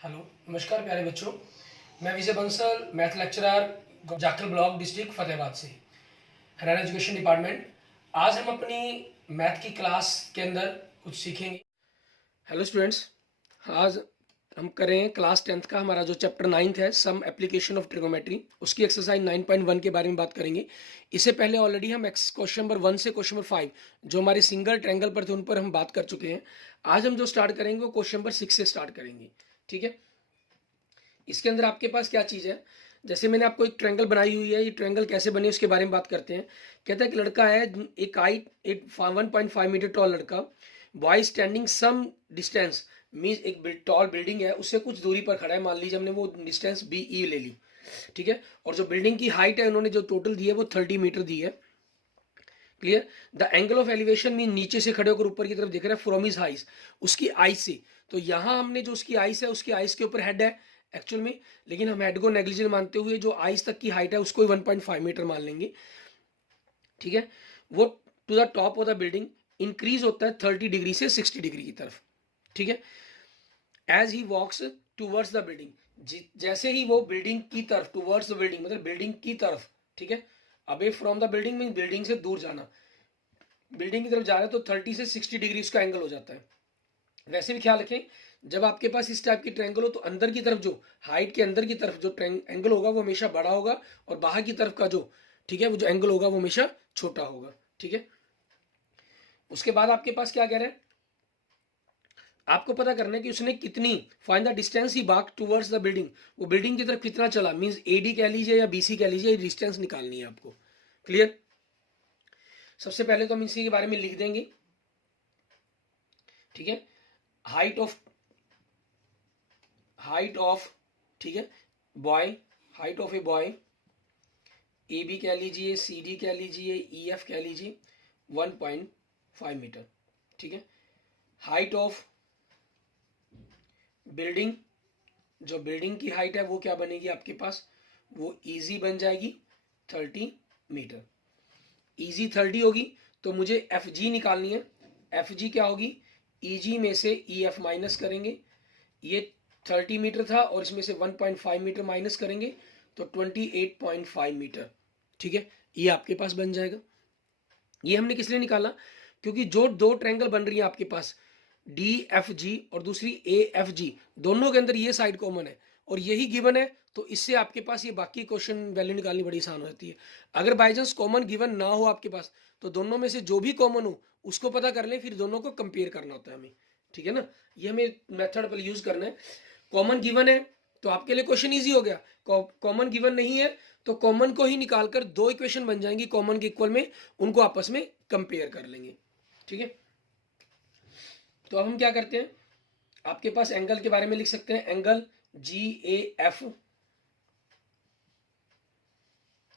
Hello, नमस्कार प्यारे बच्चों। मैं Vijay Bansal, math lecturer, Jakhal block, district Fatehabad से, हरियाणा एजुकेशन डिपार्टमेंट। आज हम अपनी मैथ की क्लास के अंदर कुछ सीखेंगे। हेलो स्टूडेंट्स, आज हम करें क्लास 10th का हमारा जो चैप्टर 9th है, सम एप्लीकेशन ऑफ ट्रिग्नोमेट्री, उसकी एक्सरसाइज 9.1 के बारे में बात करेंगे। इससे पहले ऑलरेडी हम क्वेश्चन नंबर 1 से क्वेश्चन नंबर 5 जो हमारे सिंगल ट्रायंगल पर थे उन पर हम बात कर चुके हैं। आज हम जो स्टार्ट करेंगे वो क्वेश्चन नंबर 6 से स्टार्ट करेंगे। ठीक है, इसके अंदर आपके पास क्या चीज़ है, जैसे मैंने आपको एक ट्रायंगल बनाई हुई है। ये ट्रायंगल कैसे बनी उसके बारे में बात करते हैं। कहता है कि लड़का है, एक हाइट 1.5 मीटर टॉल लड़का, boy standing some distance, means एक टॉल बिल्डिंग है उससे कुछ दूरी पर खड़ा है। मान लीजिए हमने वो डिस्टेंस BE ले ली, ठीक है। और जो बिल्डिंग की हाइट है उन्होंने जो टोटल दी है वो 30 मीटर दी है। Clear. The angle of elevation mean नीचे से खड़े होकर ऊपर की तरफ देख रहा है, फ्रॉम हिज आइस, उसकी आइस से। तो यहां हमने जो उसकी आइस है, उसकी आइस के ऊपर हेड है एक्चुअल में, लेकिन हम हेड को नेग्लिजिबल मानते हुए जो आइस तक की हाइट है उसको 1.5 मीटर मान लेंगे। ठीक है, वो to the top of the building increase होता है 30 डिग्री से 60 डिग्री की तरफ। ठीक है, as he walks towards the building, जैसे ही वो बिल्डिंग की तरफ, टूवर्ड्स द बिल्डिंग मतलब बिल्डिंग की तरफ, ठीक है, away from the building mean building से दूर जाना, बिल्डिंग की तरफ जा रहे हैं तो 30 से 60 डिग्री उसका एंगल हो जाता है। वैसे भी ख्याल रखें, जब आपके पास इस टाइप की ट्रायंगल हो तो अंदर की तरफ जो हाइट के अंदर की तरफ जो एंगल होगा वो हमेशा बड़ा होगा, और बाहर की तरफ का जो, ठीक है, वो जो एंगल होगा वो हमेशा छोटा होगा। ठीक है, उसके बाद आपके पास क्या कह रहा है, आपको पता करना है कि उसने कितनी, find the distance he walk towards the building, वो बिल्डिंग की तरफ कितना चला, मींस AD कह लीजिए या BC कह लीजिए, डिस्टेंस निकालनी है आपको। क्लियर। सबसे पहले तो हम इसी के बारे में लिख देंगे। ठीक है, हाइट ऑफ, ठीक है, boy, height of a boy, AB कह लीजिए, CD कह लीजिए, EF कह लीजिए, 1.5 मीटर। ठीक है, हाइट ऑफ बिल्डिंग, जो बिल्डिंग की हाइट है वो क्या बनेगी आपके पास, वो EG बन जाएगी 30 मीटर। EG 30 होगी तो मुझे FG निकालनी है। FG क्या होगी, EG में से EF माइनस करेंगे, ये 30 मीटर था और इसमें से 1.5 मीटर माइनस करेंगे तो 28.5 मीटर। ठीक है, ये आपके पास बन जाएगा। ये हमने किस लिए निकाला, क्योंकि जो दो ट्रायंगल बन रही है आपके पास, DFG और दूसरी AFG, दोनों के अंदर ये साइड कॉमन है और यही गिवन है, तो इससे आपके पास ये बाकी क्वेश्चन वैल्यू निकालनी बड़ी आसान हो जाती है। अगर बाई चांस कॉमन गिवन ना हो आपके पास तो दोनों में से जो भी कॉमन हो उसको पता कर लें, फिर दोनों को कंपेयर करना होता है हमें। ठीक है ना, ये हमें मेथड पर यूज करना है। कॉमन गिवन है तो आपके लिए क्वेश्चन ईजी हो गया, कॉमन गिवन नहीं है तो कॉमन को ही निकालकर दो इक्वेशन बन जाएंगी कॉमन के इक्वल में, उनको आपस में कंपेयर कर लेंगे। ठीक है, तो अब हम क्या करते हैं, आपके पास एंगल के बारे में लिख सकते हैं, angle GAF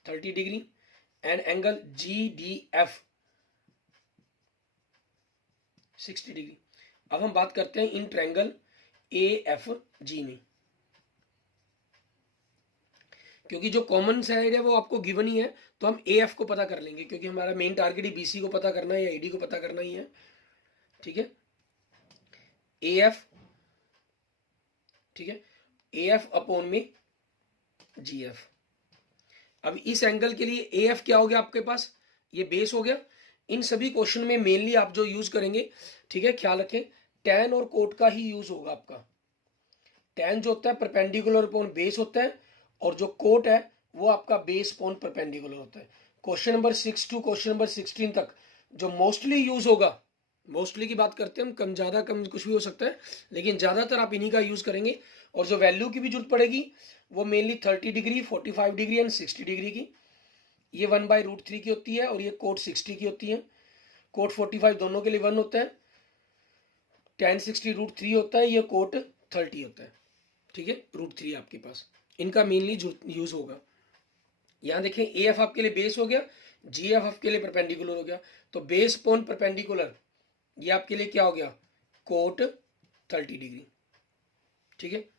30 degree and angle GDF 60 degree. अब हम बात करते हैं इन ट्रायंगल AFG में, क्योंकि जो कॉमन साइड है वो आपको गिवन ही है तो हम AF को पता कर लेंगे, क्योंकि हमारा मेन टारगेट ही BC को पता करना है या AD को पता करना ही है। ठीक है, AF, ठीक है, AF अपॉन में GF। अब इस एंगल के लिए AF क्या हो गया आपके पास, ये बेस हो गया। इन सभी क्वेश्चन में मेनली आप जो यूज करेंगे, ठीक है, ख्याल रखें, टैन और कोट का ही यूज होगा आपका। टैन जो होता है परपेंडिकुलर अपॉन बेस होता है, और जो कोट है वो आपका बेस अपॉन परपेंडिकुलर होता है। Question number 6 to question number 16 तक जो मोस्टली यूज होगा, मोस्टली की बात करते हैं हम, कम ज्यादा कम कुछ भी हो सकता है, लेकिन ज्यादातर आप इन्हीं का यूज करेंगे। और जो वैल्यू की भी जरूरत पड़ेगी वो mainly 30 degree, 45 degree and 60 degree की। ये 1/√3 की होती है और ये कोट 60 की होती है। कोट 45 दोनों के लिए 1 होता है, tan 60 √3 होता है, ये कोट 30 होता है। ठीक है, √3 आपके पास इनका मेनली यूज होगा। यहां देखें, AF आपके लिए बेस हो गया, GF आपके लिए परपेंडिकुलर हो गया, तो बेस पॉन परपेंडिकुलर ये आपके लिए क्या हो गया, कोट 30 डिग्री। ठीक है,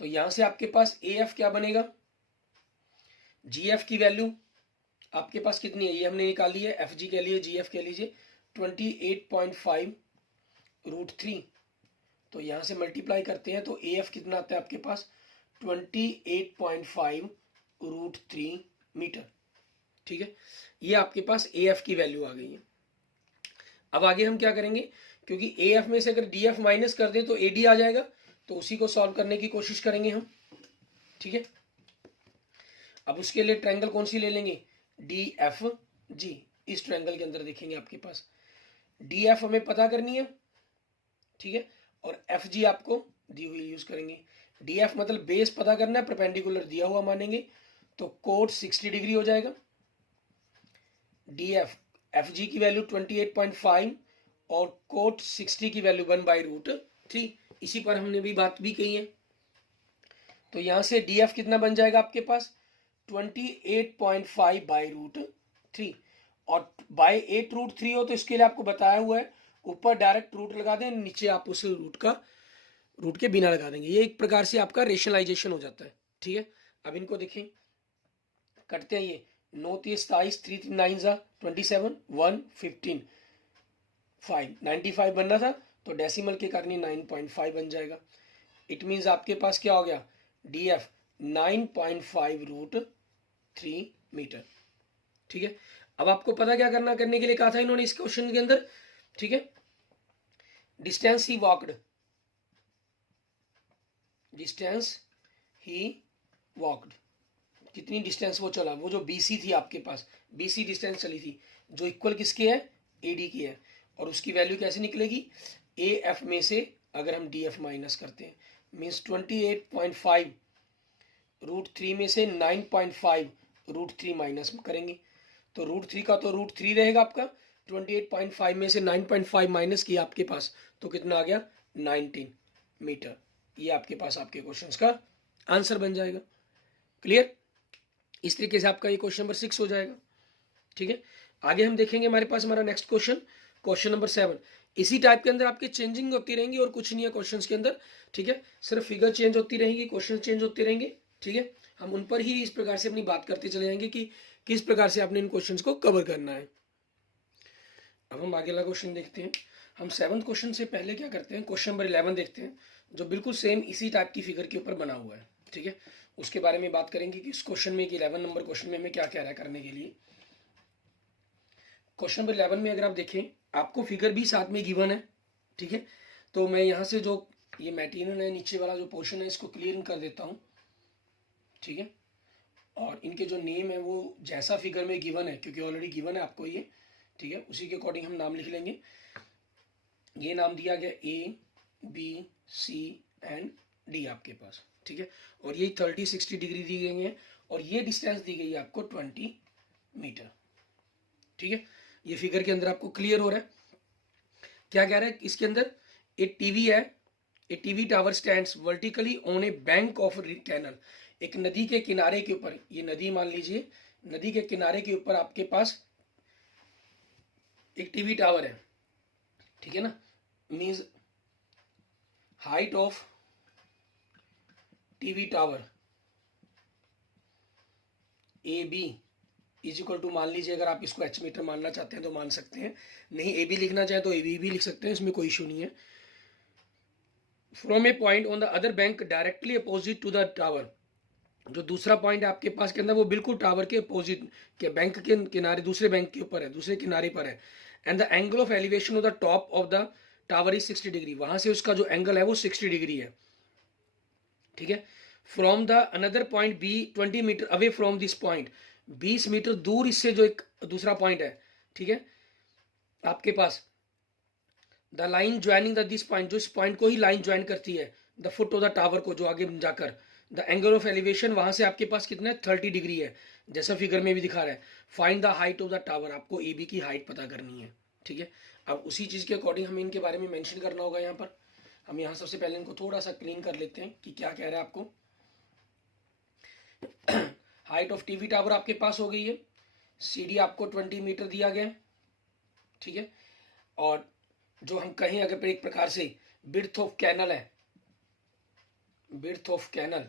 तो यहां से आपके पास AF क्या बनेगा, GF की वैल्यू आपके पास कितनी है ये हमने निकाली है, FG के लिए GF के लीजिए 28.5 √3 तो यहाँ से मल्टीप्लाई करते हैं तो ए एफ कितना आता है आपके पास 28.5 रूट 3 मीटर। ठीक है, ये आपके पास ए एफ की वैल्यू आ गई है। अब आगे हम क्या करेंगे, क्योंकि ए एफ में से अगर डी एफ माइनस कर दें तो ए डी आ जाएगा, तो उसी को सॉल्व करने की कोशिश करेंगे हम। ठीक है, अब उसके लिए ट्रायंगल कौन सी ले लेंगे, डी एफ जी। इस ट्रायंगल के अंदर देखेंगे आपके पास डी एफ हमें पता करनी है। ठीक है, और एफ जी आपको दी हुई यूज करेंगे। डी एफ मतलब बेस पता करना है, परपेंडिकुलर दिया हुआ मानेंगे, तो कोट 60 डिग्री हो जाएगा। डी एफ एफ जी की वैल्यू 28.5 और कोट 60 की वैल्यू 1/√3। इसी पर हमने भी बात भी कही है। तो यहां से डी एफ कितना बन जाएगा आपके पास 28.5/√3, और बाय 8√3 हो तो इसके लिए आपको बताया हुआ है ऊपर डायरेक्ट रूट लगा दें, नीचे आप उस रूट के बिना लगा देंगे। ये एक प्रकार से आपका रेशनलाइजेशन हो जाता है। ठीक है, अब इनको देखें, करते हैं ये 9 30 27 3 3 9 27 1 15 5 95 बनना था, तो डेसिमल के कारण 9.5 बन जाएगा। इट मीन्स आपके पास क्या हो गया, डी एफ 9.5√3 मीटर। ठीक है, अब आपको पता क्या करने के लिए कहा था इन्होंने इस क्वेश्चन के अंदर। ठीक है, distance he walked, distance he walked, कितनी डिस्टेंस वो चला, वो जो बीसी थी आपके पास, बीसी डिस्टेंस चली थी, जो इक्वल किसके है, एडी की है। और उसकी वैल्यू कैसे निकलेगी, ए एफ में से अगर हम डी एफ माइनस करते हैं, मीन्स 28.5√3 में से 9.5√3 माइनस करेंगे, तो √3 का तो √3 रहेगा आपका, 28.5 में से 9.5 माइनस किया आपके पास, तो कितना आ गया 19 मीटर। ये आपके पास आपके क्वेश्चंस का आंसर बन जाएगा। क्लियर, इस तरीके से आपका ये क्वेश्चन नंबर 6 हो जाएगा। ठीक है, आगे हम देखेंगे हमारे पास हमारा नेक्स्ट क्वेश्चन नंबर 7। इसी टाइप के अंदर आपके चेंजिंग होती रहेंगी और कुछ नहीं है क्वेश्चंस के अंदर। ठीक है, सिर्फ फिगर चेंज होती रहेंगी, क्वेश्चन चेंज होते रहेंगे। ठीक है, हम उन पर ही इस प्रकार से अपनी बात करते चले जाएंगे कि किस प्रकार से आपने इन क्वेश्चंस को कवर करना है। अब हम आगे वाला क्वेश्चन देखते हैं। हम 7th क्वेश्चन से पहले क्या करते हैं, क्वेश्चन नंबर 11 देखते हैं, जो बिल्कुल सेम इसी टाइप की फिगर के ऊपर बना हुआ है। ठीक है, उसके बारे में बात करेंगे कि इस क्वेश्चन में, 11 नंबर क्वेश्चन में हमें क्या कह रहा है करने के लिए। क्वेश्चन नंबर 11 में अगर आप देखें, आपको फिगर भी साथ में गिवन है। ठीक है, तो मैं यहाँ से जो ये मटेरियल है, नीचे वाला जो पोर्शन है, इसको क्लियर कर देता हूँ। ठीक है, और इनके जो नेम है वो जैसा फिगर में गिवन है, क्योंकि ऑलरेडी गिवन है आपको ये। ठीक है, उसी के अकॉर्डिंग हम नाम लिख लेंगे। ये नाम दिया गया A B C and D आपके पास। ठीक है, और ये 30-60 डिग्री दी गई है, और ये डिस्टेंस दी गई है आपको 20 मीटर। ठीक है, ये फिगर के अंदर आपको क्लियर हो रहा है। क्या कह रहा है इसके अंदर, एक टीवी है, a TV tower stands vertically on a bank of canal. एक नदी के किनारे के ऊपर, ये नदी मान लीजिए, नदी के किनारे के ऊपर आपके पास एक टीवी टावर है। ठीक है ना, means height of TV tower A B is equal to, मान लीजिए अगर आप इसको एच मीटर मानना चाहते हैं तो मान सकते हैं, नहीं ए बी लिखना चाहे तो ए बी भी लिख सकते हैं, इसमें कोई इशू नहीं है। From a point on the other bank directly opposite to the tower, जो दूसरा पॉइंट आपके पास के अंदर वो बिल्कुल टावर के अपोजिट के बैंक के किनारे, दूसरे बैंक के ऊपर है, दूसरे किनारे पर है। And the angle of elevation of the top of the tower is 60 degree, वहां से उसका जो एंगल है वो 60 डिग्री है। ठीक है, from the another point B 20 metre away from this point, 20 metre दूर इससे जो एक दूसरा पॉइंट है। ठीक है, आपके पास the line joining the this point, जो इस पॉइंट को ही लाइन ज्वाइन करती है the foot of the tower को, जो आगे जाकर द एंगल ऑफ एलिवेशन वहां से आपके पास कितना है 30 डिग्री है, जैसा फिगर में भी दिखा रहा है। Find the height of the tower, आपको ए बी की हाइट पता करनी है। ठीक है, अब उसी चीज के अकॉर्डिंग हमें इनके बारे में मेंशन करना होगा। यहाँ पर हम यहाँ सबसे पहले इनको थोड़ा सा क्लीन कर लेते हैं कि क्या कह रहा है आपको। हाइट ऑफ टीवी टावर आपके पास हो गई है, सी डी आपको 20 मीटर दिया गया। ठीक है, और जो हम कहें अगर एक प्रकार से विड्थ ऑफ कैनल है, विड्थ ऑफ कैनल,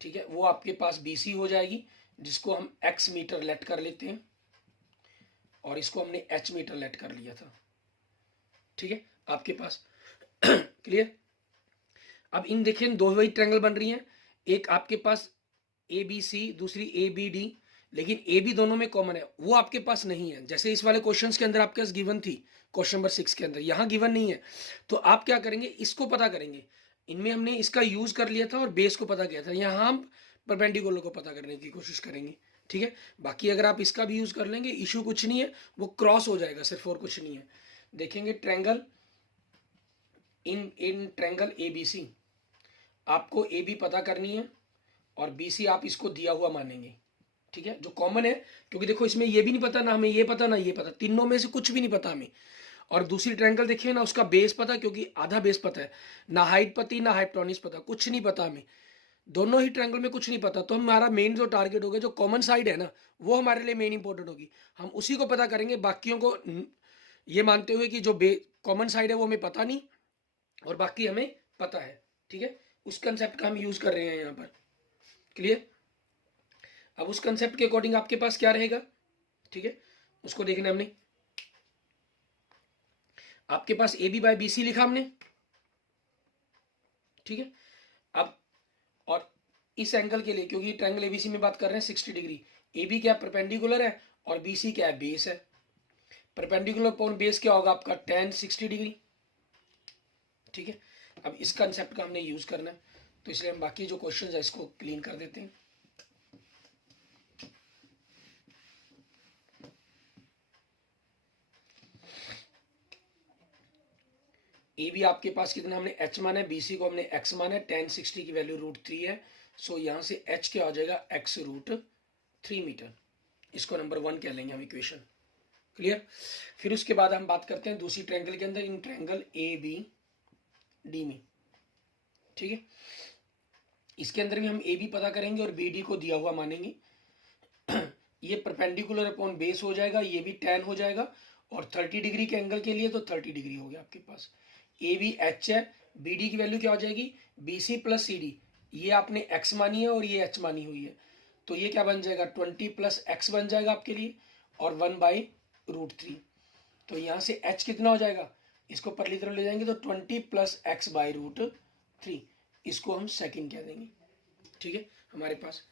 ठीक है, वो आपके पास BC हो जाएगी, जिसको हम x मीटर लेट कर लेते हैं, और इसको हमने h मीटर लेट कर लिया था। ठीक है, आपके पास क्लियर। अब इन देखिए दो वही ट्रायंगल बन रही हैं, एक आपके पास ए बी सी, दूसरी ए बी डी, लेकिन ए बी दोनों में कॉमन है, वो आपके पास नहीं है। जैसे इस वाले क्वेश्चंस के अंदर आपके पास गिवन थी, क्वेश्चन नंबर 6 के अंदर, यहाँ गिवन नहीं है। तो आप क्या करेंगे, इसको पता करेंगे। इनमें हमने इसका यूज कर लिया था और बेस को पता किया था, यहाँ हम परपेंडिकुलर को पता करने की कोशिश करेंगे। ठीक है, बाकी अगर आप इसका भी यूज कर लेंगे इशू कुछ नहीं है, वो क्रॉस हो जाएगा सिर्फ, और कुछ नहीं है। देखेंगे triangle, in triangle A B C आपको ए बी पता करनी है और बी सी आप इसको दिया हुआ मानेंगे। ठीक है, जो कॉमन है, क्योंकि देखो इसमें ये भी नहीं पता, ना हमें ये पता ना ये पता, तीनों में से कुछ भी नहीं पता हमें। और दूसरी ट्रायंगल देखिए ना, उसका बेस पता, क्योंकि आधा बेस पता है, ना हाइट पति ना हाइपोटेन्यूज पता, कुछ नहीं पता हमें, दोनों ही ट्रायंगल में कुछ नहीं पता। तो हमारा मेन जो टारगेट होगा, जो कॉमन साइड है ना, वो हमारे लिए मेन इंपॉर्टेंट होगी, हम उसी को पता करेंगे। बाकियों को ये मानते हुए कि जो कॉमन साइड है वो हमें पता नहीं और बाकी हमें पता है। ठीक है, उस कंसेप्ट का हम यूज कर रहे हैं यहाँ पर। क्लियर। अब उस कंसेप्ट के अकॉर्डिंग आपके पास क्या रहेगा, ठीक है, उसको देखना हमने। आपके पास A B by B C लिखा हमने, ठीक है। अब और इस एंगल के लिए, क्योंकि ट्रायंगल एबीसी में बात कर रहे हैं 60 डिग्री, ए बी क्या परपेंडिकुलर है और बी सी क्या है, बेस है। परपेंडिकुलर अपॉन बेस क्या होगा आपका, tan 60 डिग्री। ठीक है, अब इस कंसेप्ट का हमने यूज करना है, तो इसलिए हम बाकी जो क्वेश्चन है इसको क्लीन कर देते हैं। ए बी आपके पास कितना हमने h माना है, बी सी को हमने x माना है, tan 60 की वैल्यू √3 है। सो यहां से h क्या हो जाएगा, x√3 मीटर। इसको नंबर 1 कह लेंगे हम इक्वेशन। क्लियर। फिर उसके बाद हम बात करते हैं दूसरी ट्रायंगल के अंदर, in triangle A B D में। ठीक है, इसके अंदर भी हम ए बी पता करेंगे और बी डी को दिया हुआ मानेंगे। ये परपेंडिकुलर अपॉन बेस हो जाएगा, ये भी tan हो जाएगा, और 30 डिग्री के एंगल के लिए तो 30 डिग्री हो गया आपके पास। ए बी एच है, बी डी की वैल्यू क्या हो जाएगी, B C plus C D, ये आपने x मानी है और ये h मानी हुई है, तो ये क्या बन जाएगा, 20 प्लस x बन जाएगा आपके लिए, और 1/√3। तो यहाँ से h कितना हो जाएगा, इसको परली तरफ ले जाएंगे तो 20 प्लस x/√3, इसको हम सेकंड कह देंगे। ठीक है, हमारे पास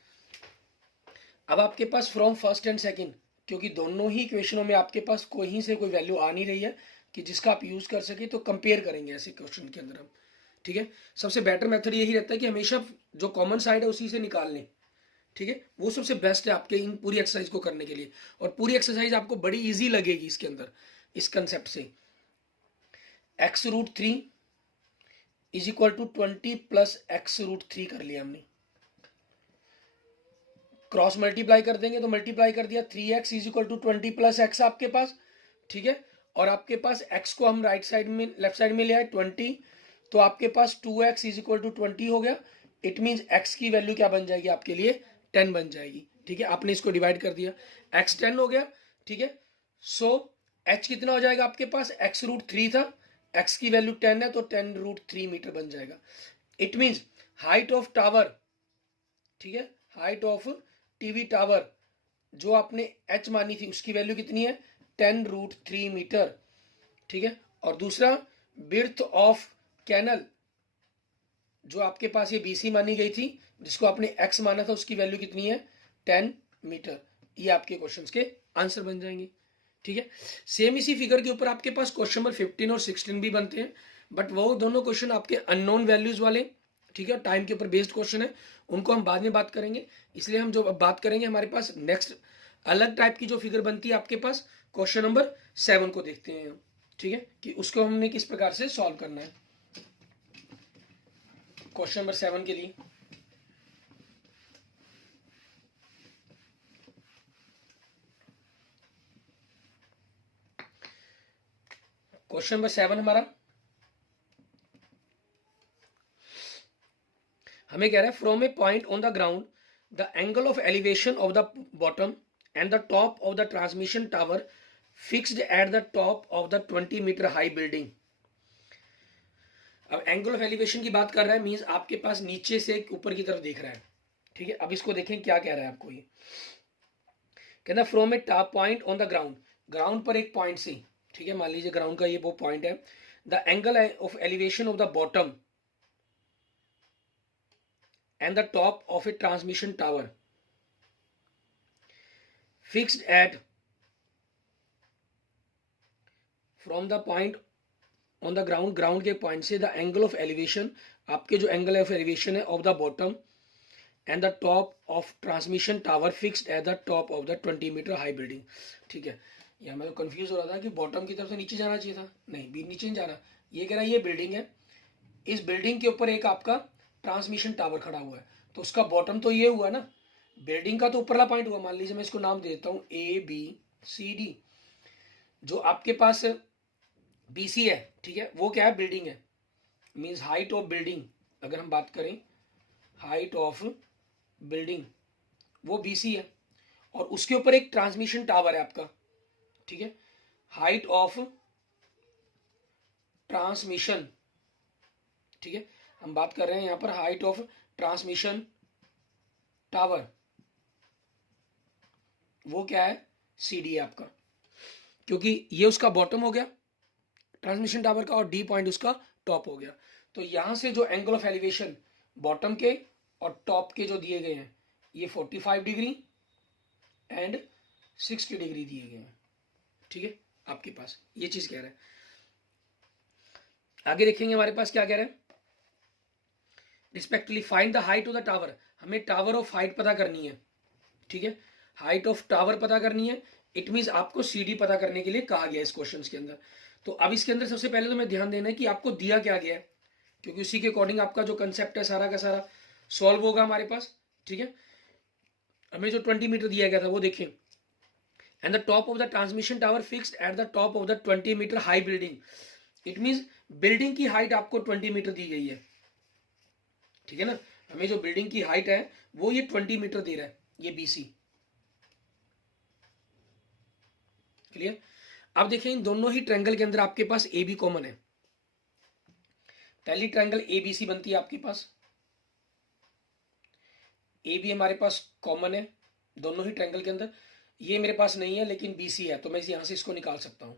अब आपके पास फ्रॉम फर्स्ट एंड सेकंड, क्योंकि दोनों ही इक्वेशनों में आपके पास कोई से कोई वैल्यू आ नहीं रही है कि जिसका आप यूज कर सके, तो कंपेयर करेंगे ऐसे क्वेश्चन के अंदर हम। ठीक है, सबसे बेटर मेथड यही रहता है कि हमेशा जो कॉमन साइड है उसी से निकाल लें। ठीक है, वो सबसे बेस्ट है आपके इन पूरी एक्सरसाइज को करने के लिए, और पूरी एक्सरसाइज आपको बड़ी इजी लगेगी इसके अंदर, इस कंसेप्ट से। x√3 is equal to 20 plus x√3 कर लिया हमने, क्रॉस मल्टीप्लाई कर देंगे तो मल्टीप्लाई कर दिया, 3x is equal to 20 plus x आपके पास। ठीक है, और आपके पास x को हम राइट साइड में, लेफ्ट साइड में ले आए 20, तो आपके पास 2x इज इक्वल टू 20 हो गया। इट मीन्स x की वैल्यू क्या बन जाएगी आपके लिए, 10 बन जाएगी। ठीक है, आपने इसको डिवाइड कर दिया, x 10 हो गया। ठीक है, सो h कितना हो जाएगा आपके पास, x√3 था, x की वैल्यू 10 है, तो 10√3 मीटर बन जाएगा। It means height of tower, ठीक है, हाइट ऑफ टीवी टावर जो आपने h मानी थी उसकी वैल्यू कितनी है, 10√3 मीटर। ठीक है, और दूसरा बिर्थ ऑफ कैनल, जो आपके पास ये BC मानी गई थी, जिसको आपने x माना था, उसकी वैल्यू कितनी है, 10 मीटर। ये आपके क्वेश्चंस के आंसर बन जाएंगे। ठीक है, सेम इसी फिगर के ऊपर आपके पास क्वेश्चन नंबर 15 और 16 भी बनते हैं, बट वो दोनों क्वेश्चन आपके अननोन वैल्यूज वाले, ठीक है, टाइम के ऊपर बेस्ड क्वेश्चन है, उनको हम बाद में बात करेंगे। इसलिए हम जो अब बात करेंगे, हमारे पास नेक्स्ट अलग टाइप की जो फिगर बनती है आपके पास, क्वेश्चन नंबर 7 को देखते हैं हम। ठीक है, कि उसको हमने किस प्रकार से सॉल्व करना है। क्वेश्चन नंबर 7 के लिए क्वेश्चन नंबर 7 हमारा हमें कह रहा है, from a point on the ground the angle of elevation of the bottom and the top of the transmission tower fixed at the top of the 20 metre high building. अब angle of elevation की बात कर रहा है, means आपके पास नीचे से ऊपर की तरफ देख रहा है। ठीक है, अब इसको देखें क्या कह रहा है आपको, ये कहना from A top point on the ground, ground पर एक पॉइंट से, ठीक है, मान लीजिए ग्राउंड का ये वो पॉइंट है, the angle of elevation of the bottom and the top of a transmission tower fixed at from the point on the ground के पॉइंट से द एंगल ऑफ एलिवेशन, आपके जो एंगल ऑफ एलिवेशन है of the bottom and the top of transmission tower fixed at the top of the 20 metre high building. ठीक है, यहाँ मैं तो कंफ्यूज हो रहा था कि बॉटम की तरफ से नीचे जाना चाहिए था, नहीं भी नीचे नहीं जाना। ये कह रहा है ये बिल्डिंग है, इस बिल्डिंग के ऊपर एक आपका ट्रांसमिशन टावर खड़ा हुआ है, तो उसका बॉटम तो ये हुआ ना, बिल्डिंग का तो ऊपरला पॉइंट हुआ। मान लीजिए मैं इसको नाम देता हूँ ABCD। जो आपके पास BC है, ठीक है, वो क्या है, बिल्डिंग है, मीन्स हाइट ऑफ बिल्डिंग। अगर हम बात करें हाइट ऑफ बिल्डिंग, वो BC है, और उसके ऊपर एक ट्रांसमिशन टावर है आपका। ठीक है, हाइट ऑफ ट्रांसमिशन, ठीक है, हम बात कर रहे हैं यहां पर हाइट ऑफ ट्रांसमिशन टावर, वो क्या है, CD है आपका, क्योंकि ये उसका बॉटम हो गया ट्रांसमिशन टावर का और D पॉइंट उसका टॉप हो गया। तो यहां से जो एंगल ऑफ एलिवेशन बॉटम के और टॉप के जो दिए गए हैं, ये 45 डिग्री एंड 60 डिग्री दिए गए हैं। ठीक है, आपके पास ये चीज कह रहा है। आगे देखेंगे हमारे पास क्या कह रहा है, respectively find the height of the tower. हमें टावर ऑफ हाइट पता करनी है। ठीक है, हाइट ऑफ टावर पता करनी है, इट मीन्स आपको CD पता करने के लिए कहा गया इस क्वेश्चन के अंदर। तो अब इसके अंदर सबसे पहले तो मैं ध्यान देना है कि आपको दिया क्या गया है, क्योंकि उसी के अकॉर्डिंग आपका जो कंसेप्ट है सारा का सारा सॉल्व होगा हमारे पास। ठीक है, हमें जो 20 मीटर दिया गया था वो देखें, and the top of the transmission tower fixed at the top of the 20 metre high building. It means building की हाइट आपको 20 मीटर दी गई है। ठीक है ना, हमें जो बिल्डिंग की हाइट है वो ये 20 मीटर दे रहा है, ये BC। क्लियर। अब देखें इन दोनों ही ट्रायंगल के अंदर आपके पास AB कॉमन है। पहली ट्रायंगल ABC बनती है आपके पास, AB हमारे पास कॉमन है दोनों ही ट्रायंगल के अंदर। ये मेरे पास नहीं है लेकिन BC है, तो मैं यहां से इसको निकाल सकता हूं।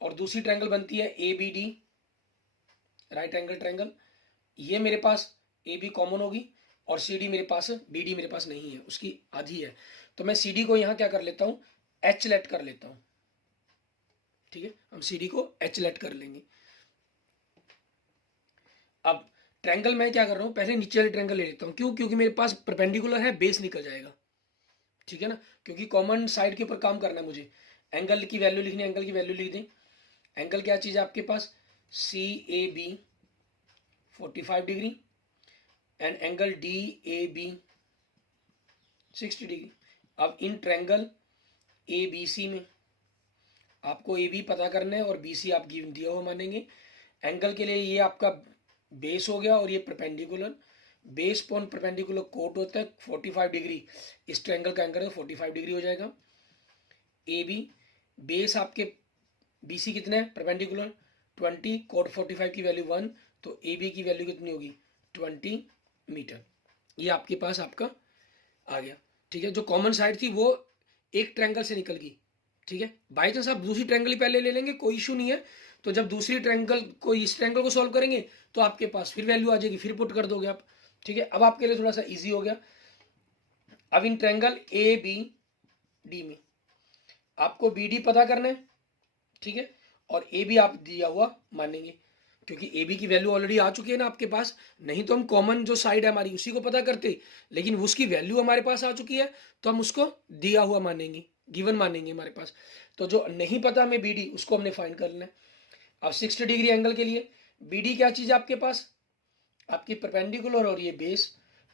और दूसरी ट्रायंगल बनती है ABD, राइट एंगल ट्रायंगल। ये मेरे पास AB कॉमन होगी और CD मेरे पास, BD मेरे पास नहीं है, उसकी आधी है, तो मैं CD को यहां क्या कर लेता हूं, H लेट कर लेता हूं। ठीक है, हम CD को H लेट कर लेंगे। अब ट्रायंगल मैं क्या कर रहा हूं, पहले नीचे वाले ट्रायंगल ले लेता हूं, क्यों, क्योंकि मेरे पास परपेंडिकुलर है, बेस निकल जाएगा। ठीक है ना, क्योंकि कॉमन साइड के ऊपर काम करना है मुझे। एंगल की वैल्यू लिखनी है, एंगल की वैल्यू लिख दें। एंगल क्या चीज है आपके पास, CAB 45 degree and angle DAB 60 degree. अब इन ट्रायंगल ABC में आपको AB पता करना है और BC आप गिवन दिया हुआ मानेंगे। एंगल के लिए ये आपका बेस हो गया और ये perpendicular, base upon perpendicular cot होता है 45 डिग्री, इस ट्रायंगल का एंगल 45 डिग्री हो जाएगा। AB बेस आपके BC कितने हैं, परपेंडिकुलर 20, कोट 45 की वैल्यू 1, तो AB की वैल्यू कितनी होगी 20 मीटर। ये आपके पास आपका आ गया। ठीक है, जो कॉमन साइड थी वो एक ट्रायंगल से निकल गई। ठीक है, बाई चांस आप दूसरी ट्रायंगल ही पहले ले लेंगे, कोई इशू नहीं है। तो जब दूसरी ट्रायंगल को, इस ट्रायंगल को सॉल्व करेंगे तो आपके पास फिर वैल्यू आ जाएगी, फिर पुट कर दोगे आप। ठीक है, अब आपके लिए थोड़ा सा इजी हो गया। अब इन ट्रायंगल ABD में आपको BD पता करना है। ठीक है, और AB आप दिया हुआ मानेंगे, क्योंकि AB की वैल्यू ऑलरेडी आ चुकी है ना आपके पास। नहीं तो हम कॉमन जो साइड है हमारी उसी को पता करते, लेकिन उसकी वैल्यू हमारे पास आ चुकी है तो हम उसको दिया हुआ मानेंगे, गिवन मानेंगे हमारे पास। तो जो नहीं पता हमें BD, उसको हमने फाइंड कर लेना है। अब 60 डिग्री एंगल के लिए BD क्या चीज है आपके पास, आपकी परपेंडिकुलर और ये बेस।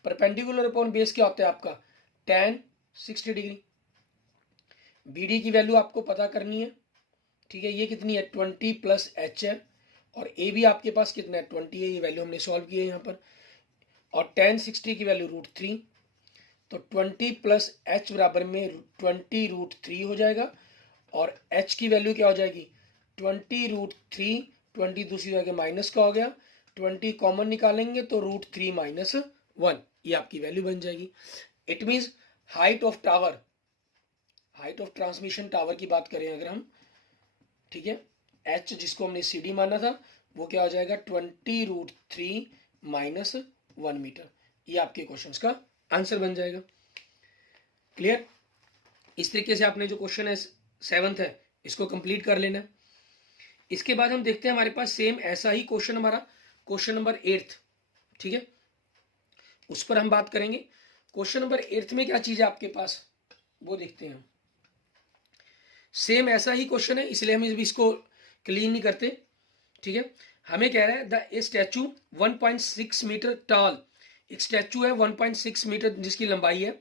परपेंडिकुलर अपॉन बेस क्या होता है आपका, tan 60 डिग्री। BD की वैल्यू आपको पता करनी है। ठीक है, ये कितनी है 20 प्लस H है, और AB आपके पास कितना है 20 है, ये वैल्यू हमने सॉल्व की है यहाँ पर। और tan 60 की वैल्यू √3, तो 20 प्लस H बराबर में 20 √3 हो जाएगा। और H की वैल्यू क्या हो जाएगी 20 √3, 20 दूसरी जगह माइनस का हो गया, 20 कॉमन निकालेंगे तो √3 माइनस 1, ये आपकी वैल्यू बन जाएगी। It means height of tower, height of transmission tower की बात करें अगर हम, ठीक है, H जिसको हमने CD माना था वो क्या हो जाएगा 20√3 माइनस 1 मीटर। ये आपके क्वेश्चन का आंसर बन जाएगा। क्लियर? इस तरीके से आपने जो क्वेश्चन है 7th है इसको कंप्लीट कर लेना। इसके बाद हम देखते हैं हमारे पास सेम ऐसा ही क्वेश्चन हमारा क्वेश्चन नंबर 8th, ठीक है, उस पर हम बात करेंगे। क्वेश्चन नंबर 8th में क्या चीज है आपके पास वो देखते हैं। सेम ऐसा ही क्वेश्चन है इसलिए हम इसको क्लीन नहीं करते, ठीक है। हमें कह रहा है द स्टैचू 1.6 मीटर टॉल, एक स्टैचू है 1.6 मीटर जिसकी लंबाई है,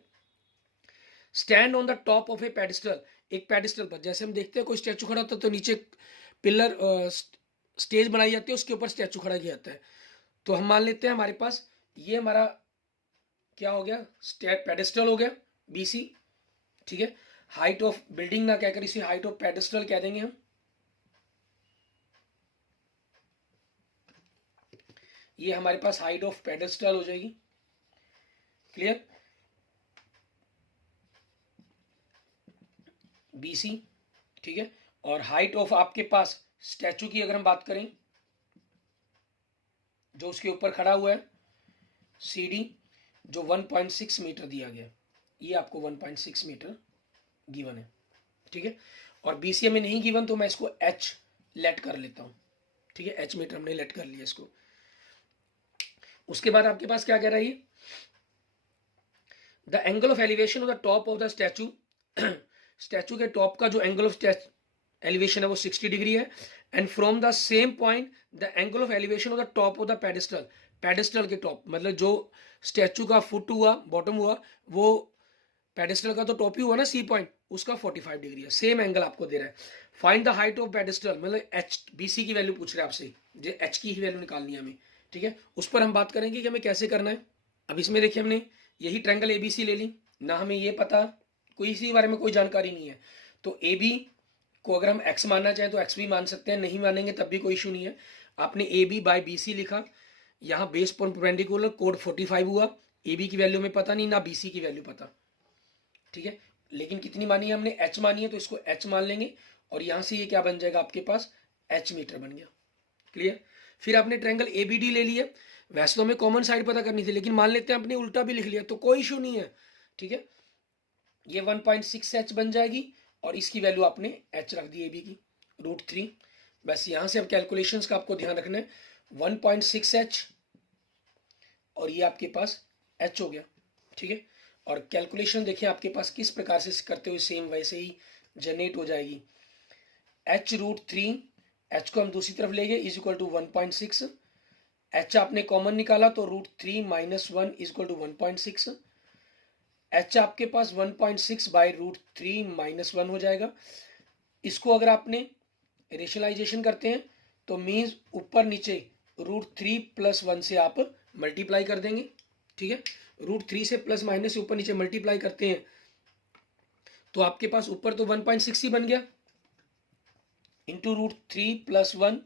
stand on the top of A pedestal, एक पेडिस्टल पर। जैसे हम देखते हैं कोई स्टैचू खड़ा होता है तो नीचे पिलर स्टेज बनाई जाती है, उसके ऊपर स्टैचू खड़ा किया जाता है। तो हम मान लेते हैं हमारे पास ये हमारा क्या हो गया, पेडिस्टल हो गया BC, ठीक है। हाइट ऑफ बिल्डिंग ना कहकर इसे हाइट ऑफ पेडिस्टल कह देंगे हम। ये हमारे पास हाइट ऑफ पेडिस्टल हो जाएगी। क्लियर? BC, ठीक है। और हाइट ऑफ आपके पास स्टैचू की अगर हम बात करें जो उसके ऊपर खड़ा हुआ है CD, जो 1.6 मीटर दिया गया, ये आपको 1.6 मीटर गिवन है, ठीक है। और BC में नहीं गिवन तो मैं इसको H लेट कर लेता हूं, ठीक है। H मीटर हमने लेट कर लिया इसको। उसके बाद आपके पास क्या कह रहा है ये, the angle of elevation of the top of the statue, statue के टॉप का जो एंगल ऑफ एलिवेशन है वो 60 डिग्री है। And from the same point the angle of elevation of the top of the pedestal, pedestal के top मतलब जो statue का फुट हुआ बॉटम हुआ वो पेडिस्टल का तो टॉप ही हुआ ना C पॉइंट, उसका 45 डिग्री है। सेम एंगल आपको दे रहा है। Find the height of pedestal, मतलब BC की वैल्यू पूछ रहे हैं आपसे, जो H की ही वैल्यू निकालनी है हमें, ठीक है। उस पर हम बात करेंगे कि हमें कैसे करना है। अब इसमें देखिए हमने यही ट्रायंगल ABC ले ली ना, हमें ये पता कोई इसी बारे में कोई जानकारी नहीं है, तो AB को अगर हम x मानना चाहें तो x भी मान सकते हैं, नहीं मानेंगे तब भी कोई इशू नहीं है। आपने AB बाय BC लिखा, यहाँ बेस परपेंडिकुलर कोड 45 हुआ, AB की वैल्यू में पता नहीं ना BC की वैल्यू पता, ठीक है। लेकिन कितनी मानी है हमने, H मानी है तो इसको H मान लेंगे और यहां से ये क्या बन जाएगा आपके पास H मीटर बन गया। क्लियर? फिर आपने ट्रायंगल ABD ले लिया, वैसे तो हमें कॉमन साइड पता करनी थी लेकिन मान लेते हैं अपने उल्टा भी लिख लिया तो कोई इशू नहीं है, ठीक है। ये 1.6H बन जाएगी और इसकी वैल्यू आपने H रख दी AB की √3। बस यहां से अब कैलकुलेशंस का आपको ध्यान रखना है, 1.6H और ये आपके पास H हो गया, ठीक है। और कैलकुलेशन देखिए आपके पास किस प्रकार से करते हुए सेम वैसे ही जनरेट हो जाएगी। H√3, H को हम दूसरी तरफ लेंगे इज इक्वल टू 1.6, H आपने कॉमन निकाला तो √3 - 1 इज इक्वल टू 1.6। H आपके पास 1.6 बाई √3 - 1 हो जाएगा। इसको अगर आपने रेशनलाइजेशन करते हैं तो मीन्स ऊपर नीचे √3 + 1 से आप मल्टीप्लाई कर देंगे, ठीक है। √3 से प्लस माइनस से ऊपर नीचे मल्टीप्लाई करते हैं तो आपके पास ऊपर तो 1.6 ही बन गया इंटू √3 + 1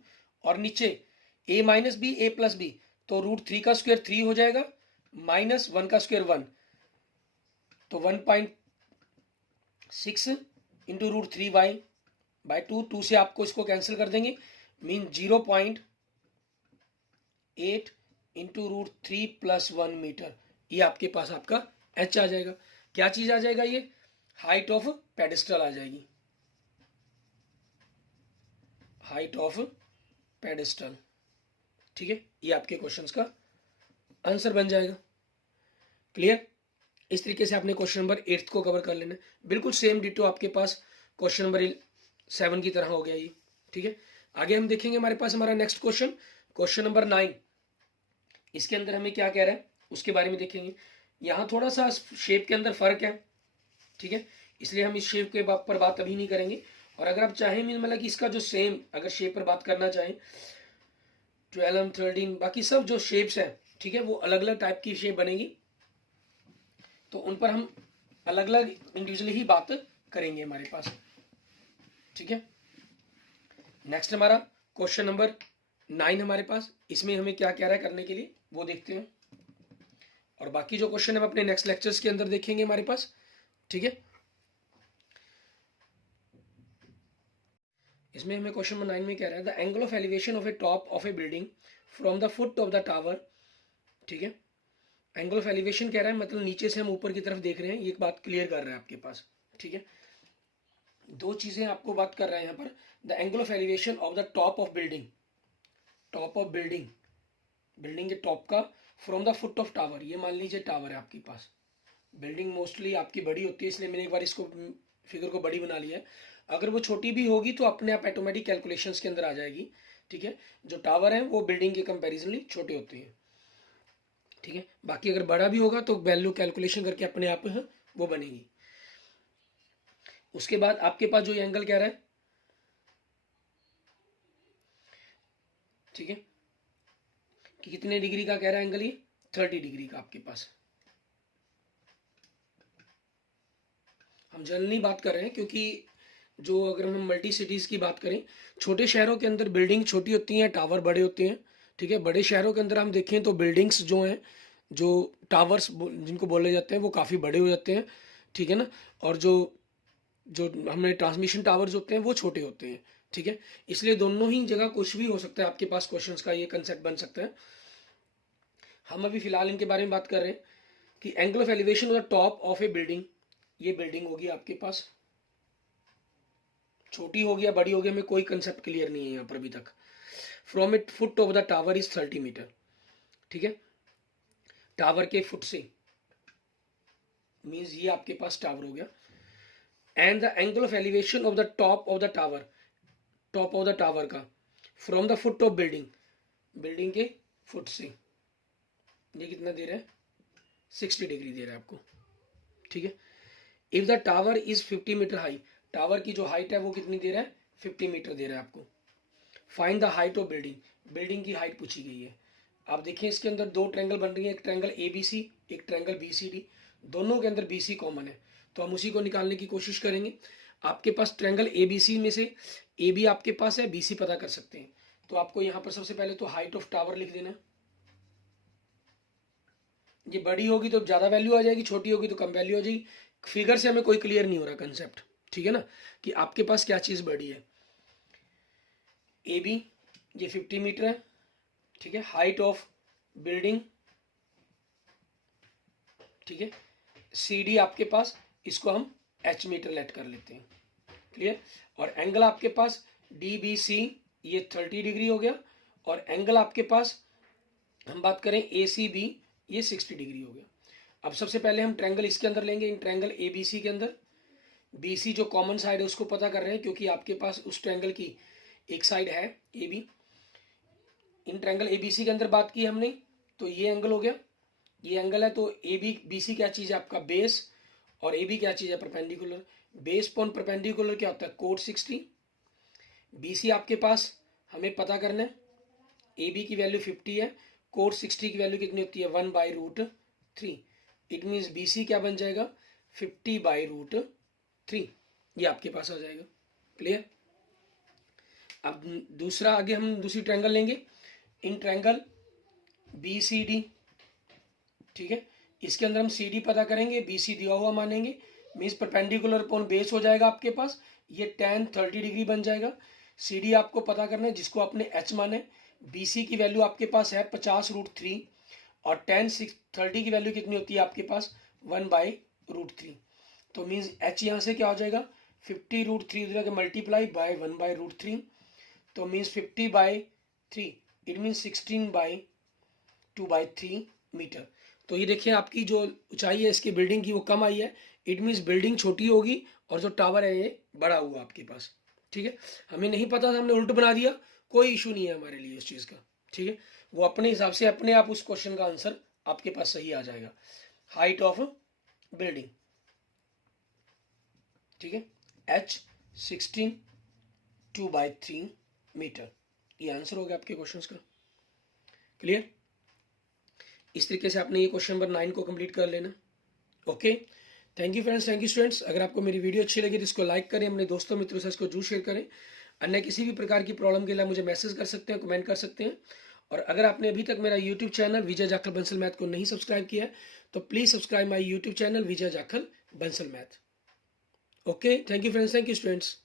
और नीचे a - b a + b, तो √3 का स्क्वायर 3 हो जाएगा माइनस 1 का स्क्वायर 1, तो 1.6 इंटू √3 बाई 2, 2 से आपको इसको कैंसिल कर देंगे, मीन 0.8 इंटू √3 + 1 मीटर। ये आपके पास आपका H आ जाएगा। क्या चीज आ जाएगा, ये हाइट ऑफ पेडिस्टल आ जाएगी, हाइट ऑफ पेडिस्टल, ठीक है। ये आपके क्वेश्चंस का आंसर बन जाएगा। क्लियर? इस तरीके से आपने क्वेश्चन नंबर 8 को कवर कर लेना है। बिल्कुल सेम डिटो आपके पास क्वेश्चन नंबर 7 की तरह हो गया ये, ठीक है। आगे हम देखेंगे हमारे पास हमारा नेक्स्ट क्वेश्चन, क्वेश्चन नंबर 9। इसके अंदर हमें क्या कह रहा है उसके बारे में देखेंगे। यहाँ थोड़ा सा शेप के अंदर फर्क है, ठीक है, इसलिए हम इस शेप के पर बात अभी नहीं करेंगे। और अगर आप चाहें मतलब कि इसका जो सेम अगर शेप पर बात करना चाहें 12 13 बाकी सब जो शेप्स है, ठीक है, वो अलग अलग टाइप की शेप बनेगी तो उन पर हम अलग अलग इंडिविजुअली ही बात करेंगे हमारे पास, ठीक है। नेक्स्ट हमारा क्वेश्चन नंबर 9 हमारे पास, इसमें हमें क्या कह रहा है करने के लिए वो देखते हैं और बाकी जो क्वेश्चन हम अपने नेक्स्ट लेक्चर्स के अंदर देखेंगे हमारे पास, ठीक है। इसमें हमें क्वेश्चन नंबर 9 में कह रहा है the angle of elevation of A top of A building from the foot of the tower, ठीक है। एंगल ऑफ एलिवेशन कह रहा है मतलब नीचे से हम ऊपर की तरफ देख रहे हैं, ये एक बात क्लियर कर रहा है आपके पास, ठीक है। दो चीजें आपको बात कर रहा है यहाँ पर, the angle of elevation of the top of building, top of building, building के टॉप का, from the foot of tower, ये मान लीजिए टावर है आपके पास। बिल्डिंग मोस्टली आपकी बड़ी होती है, इसलिए मैंने एक बार इसको फिगर को बड़ी बना लिया है। अगर वो छोटी भी होगी तो अपने आप ऑटोमेटिक कैलकुलेशंस के अंदर आ जाएगी, ठीक है। जो टावर है वो बिल्डिंग के कंपैरिजनली छोटे होते हैं, ठीक है। बाकी अगर बड़ा भी होगा तो वैल्यू कैलकुलेशन करके अपने आप वो बनेगी। उसके बाद आपके पास जो ये एंगल कह रहा है, ठीक है, कि कितने डिग्री का कह रहा है एंगल, ये 30 डिग्री का आपके पास। हम जनरली बात कर रहे हैं क्योंकि जो अगर हम मल्टी सिटीज़ की बात करें, छोटे शहरों के अंदर बिल्डिंग छोटी होती हैं, टावर बड़े होते हैं, ठीक है। बड़े शहरों के अंदर हम देखें तो बिल्डिंग्स जो हैं, जो टावर्स जिनको बोले जाते हैं, वो काफ़ी बड़े हो जाते हैं, ठीक है ना। और जो जो हमें ट्रांसमिशन टावर्स होते हैं वो छोटे होते हैं, ठीक है। इसलिए दोनों ही जगह कुछ भी हो सकता है आपके पास, क्वेश्चंस का ये कंसेप्ट बन सकता है। हम अभी फिलहाल इनके बारे में बात कर रहे हैं कि angle of elevation of the top of A building, ये बिल्डिंग होगी आपके पास, छोटी होगी या बड़ी होगी हमें कोई कंसेप्ट क्लियर नहीं है यहाँ पर अभी तक। From it foot of the tower is 30 metre, ठीक है। टावर के फुट से मीन्स ये आपके पास टावर हो गया। And the angle of elevation of the top of the tower, top of the tower का, from the foot of building, building के फुट से, ये कितना दे रहा है, 60 डिग्री दे रहा है आपको, ठीक है। If the tower is 50 metre high, tower की जो हाइट है वो कितनी दे रहा है, 50 मीटर दे रहा है आपको। Find the height of building, building की हाइट पूछी गई है। आप देखिए इसके अंदर दो ट्रायंगल बन रही है, एक ट्रायंगल ABC, एक ट्रायंगल BCD, दोनों के अंदर BC कॉमन है, तो हम उसी को निकालने की कोशिश करेंगे। आपके पास ट्रायंगल ABC में से AB आपके पास है, BC पता कर सकते हैं। तो आपको यहाँ पर सबसे पहले तो हाइट ऑफ टावर लिख देना। ये बड़ी होगी तो ज़्यादा वैल्यू आ जाएगी, छोटी होगी तो कम वैल्यू आ जाएगी। फिगर से हमें कोई क्लियर नहीं हो रहा कंसेप्ट, ठीक है ना, कि आपके पास क्या चीज़ बड़ी है। AB ये 50 मीटर है, ठीक है। हाइट ऑफ बिल्डिंग, ठीक है। CD आपके पास, इसको हम H मीटर लेट कर लेते हैं, क्लियर। और एंगल आपके पास DBC ये 30 डिग्री हो गया, और एंगल आपके पास हम बात करें ACB ये 60 डिग्री हो गया। अब सबसे पहले हम ट्रायंगल इसके अंदर लेंगे, इन ट्रायंगल ABC के अंदर BC जो कॉमन साइड है उसको पता कर रहे हैं, क्योंकि आपके पास उस ट्रायंगल की एक साइड है AB। इन ट्रायंगल ABC के अंदर बात की हमने, तो ये एंगल हो गया, ये एंगल है। तो BC क्या चीज़ है आपका, बेस, और AB क्या चीज़ है, परपेंडिकुलर। बेस पॉन परपेंडिकुलर क्या होता है, कोट 60। BC आपके पास हमें पता करना है, AB की वैल्यू 50 है, कोट 60 की वैल्यू कितनी होती है, 1/√3। इट मीन्स BC क्या बन जाएगा, 50/√3, ये आपके पास आ जाएगा, क्लियर। अब दूसरा आगे हम दूसरी ट्रायंगल लेंगे, इन ट्रायंगल BCD, ठीक है। इसके अंदर हम CD पता करेंगे, BC दिया हुआ मानेंगे, मीन्स परपेंडिकुलर अपॉन बेस हो जाएगा आपके पास, ये tan 30 डिग्री बन जाएगा। CD आपको पता करना है जिसको आपने H माना है। BC की वैल्यू आपके पास है 50√3, और tan 30 की वैल्यू कितनी होती है आपके पास, 1/√3। तो मीन्स H यहाँ से क्या हो जाएगा, 50√3 मल्टीप्लाई बाय 1/√3, तो मीन्स 50/3, इट मीन्स 16/2/3 मीटर। तो ये देखिए आपकी जो ऊंचाई है इसकी बिल्डिंग की वो कम आई है, इट मीन्स बिल्डिंग छोटी होगी और जो टावर है ये बड़ा हुआ आपके पास, ठीक है। हमें नहीं पता था, हमने उल्ट बना दिया, कोई इशू नहीं है हमारे लिए उस चीज़ का, ठीक है। वो अपने हिसाब से अपने आप उस क्वेश्चन का आंसर आपके पास सही आ जाएगा। हाइट ऑफ बिल्डिंग, ठीक है, H 16/2/3 मीटर, ये आंसर हो गया आपके क्वेश्चन का, क्लियर। इस तरीके से आपने ये क्वेश्चन नंबर 9 को कंप्लीट कर लेना। Okay, thank you friends, thank you students. अगर आपको मेरी वीडियो अच्छी लगी तो इसको लाइक करें, अपने दोस्तों मित्रों से इसको जरूर शेयर करें। अन्य किसी भी प्रकार की प्रॉब्लम के लिए मुझे मैसेज कर सकते हैं, कमेंट कर सकते हैं। और अगर आपने अभी तक मेरा यूट्यूब चैनल विजय जाखल बंसल मैथ को नहीं सब्सक्राइब किया है तो please subscribe my YouTube channel Vijay Jakhal Bansal math. Okay, thank you friends, thank you students.